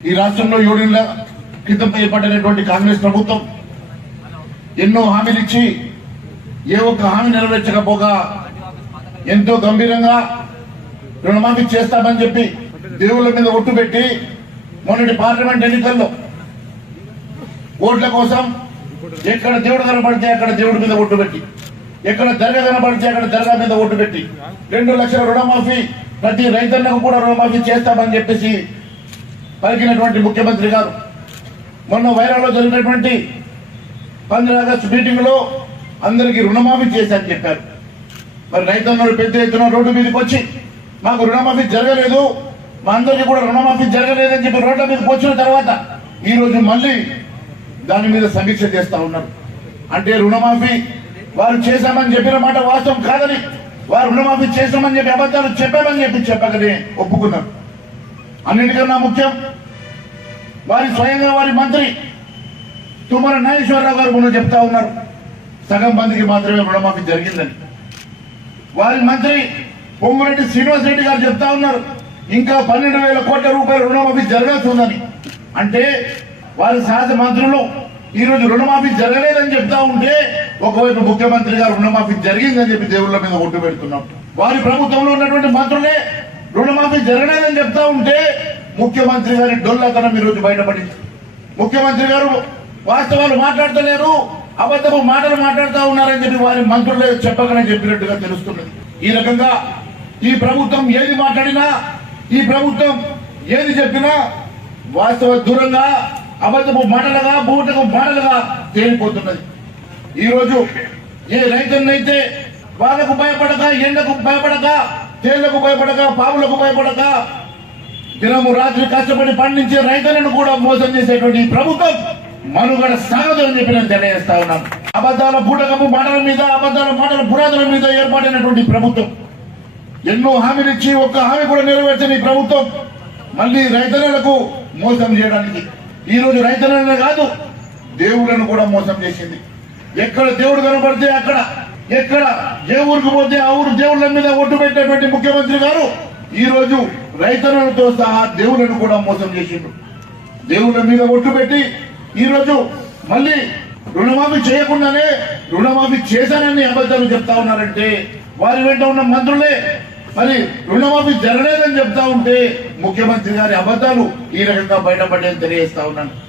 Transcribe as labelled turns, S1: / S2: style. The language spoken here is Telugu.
S1: ఈ రాష్ట్రంలో ఏడేళ్ళ క్రితం ఏర్పడినటువంటి కాంగ్రెస్ ప్రభుత్వం ఎన్నో హామీలు ఇచ్చి ఏ ఒక్క హామీ నెరవేర్చకపోగా ఎంతో గంభీరంగా రుణమాఫీ చేస్తామని చెప్పి దేవుళ్ళ మీద ఒట్టు పెట్టి మొన్నటి పార్లమెంట్ ఎన్నికల్లో ఓట్ల కోసం ఎక్కడ దేవుడు కనపడితే అక్కడ దేవుడి మీద ఒట్టు పెట్టి ఎక్కడ దర్గా కనపడితే అక్కడ దర్గా మీద ఒట్టు పెట్టి రెండు లక్షల రుణమాఫీ ప్రతి రైతన్నకు కూడా రుణమాఫీ చేస్తామని చెప్పేసి పలికినటువంటి ముఖ్యమంత్రి గారు. మొన్న వైరాలో జరిగినటువంటి పంద్ర ఆగస్టు మీటింగ్లో అందరికీ రుణమాఫీ చేశారని చెప్పారు. మరి రైతన్నలు పెద్ద ఎత్తున రోడ్డు మీదకి వచ్చి మాకు రుణమాఫీ జరగలేదు మా అందరికీ కూడా రుణమాఫీ జరగలేదని చెప్పి రోడ్ల మీదకి వచ్చిన తర్వాత ఈ రోజు మళ్ళీ దాని మీద సమీక్ష చేస్తా ఉన్నారు. అంటే రుణమాఫీ వారు చేశామని చెప్పిన మాట వాస్తవం కాదని వారు రుణమాఫీ చేశామని చెప్పి అబద్ధాలు చెప్పామని చెప్పి చెప్పకనే ఒప్పుకున్నారు. అన్నిటికన్నా ముఖ్యం వారి స్వయంగా వారి మంత్రి తుమ్మల నాగేశ్వరరావు గారు మొన్న చెప్తా ఉన్నారు. సగం మందికి మాత్రమే రుణమాఫీ జరిగిందని. వారి మంత్రి పొంగురెడ్డి శ్రీనివాస్ రెడ్డి గారు చెప్తా ఉన్నారు. ఇంకా పన్నెండు వేల కోట్ల రూపాయల రుణమాఫీ జరగాల్సి అంటే వారి సహజ మంత్రులు ఈరోజు రుణమాఫీ జరగలేదని చెప్తా ఉంటే ఒకవైపు ముఖ్యమంత్రి గారు రుణమాఫీ జరిగిందని చెప్పి దేవుళ్ళ మీద ఒట్టు పెడుతున్నాం. వారి ప్రభుత్వంలో ఉన్నటువంటి మంత్రులే రుణమాఫీ జరగలేదని చెప్తా ఉంటే ముఖ్యమంత్రి గారి డొల్లాతనం ఈ రోజు బయటపడింది ముఖ్యమంత్రి గారు వాస్తవాలు మాట్లాడతలేరు అబద్ధపు మాటలు మాట్లాడుతూ ఉన్నారని చెప్పి వారి మంత్రులే చెప్పకనే చెప్పినట్టుగా తెలుస్తున్నది. ఈ రకంగా ఈ ప్రభుత్వం ఏది మాట్లాడినా ఈ ప్రభుత్వం ఏది చెప్పినా వాస్తవ దూరంగా అబద్ధపు మాటలుగా బూటకు మాటలుగా తేలిపోతున్నది. ఈరోజు ఏ రైతున్నైతే వాళ్ళకు భయపడక ఎండకు భయపడక తేళ్ళకు భయపడక పాములకు భయపడక దినము రాత్రి కష్టపడి పండించే రైతులను కూడా మోసం చేసేటువంటి ప్రభుత్వం మనుగడ సాగదు అని చెప్పి నేను తెలియజేస్తా ఉన్నాం అబద్ధాల బూటకపు మాటల మీద అబద్ధాల మాటల పురాతన మీద ఏర్పాటైనటువంటి ప్రభుత్వం. ఎన్నో హామీలు ఇచ్చి ఒక్క హామీ కూడా నెరవేర్చని ఈ ప్రభుత్వం మళ్ళీ రైతన్నలకు మోసం చేయడానికి. ఈ రోజు రైతన్నలనే కాదు దేవుళ్ళను కూడా మోసం చేసింది. ఎక్కడ దేవుడు కనబడితే అక్కడ ఎక్కడ ఏ ఊరికి పోతే ఆ ఊరు దేవుళ్ళ మీద ఒట్టు పెట్టేటువంటి ముఖ్యమంత్రి గారు ఈ రోజు రైతన్నలతో సహా దేవుళ్ళను కూడా మోసం చేసిండు దేవుళ్ళ మీద ఒట్టు పెట్టి ఈ రోజు మళ్ళీ రుణమాఫీ చేయకుండానే రుణమాఫీ చేశానని అబద్ధాలు చెప్తా ఉన్నారంటే వారి వెంట ఉన్న మంత్రులే మరి రుణమాఫీ జరగలేదని చెప్తా ఉంటే ముఖ్యమంత్రి గారి అబద్ధాలు ఈ రకంగా బయటపడేది తెలియజేస్తా ఉన్నాను.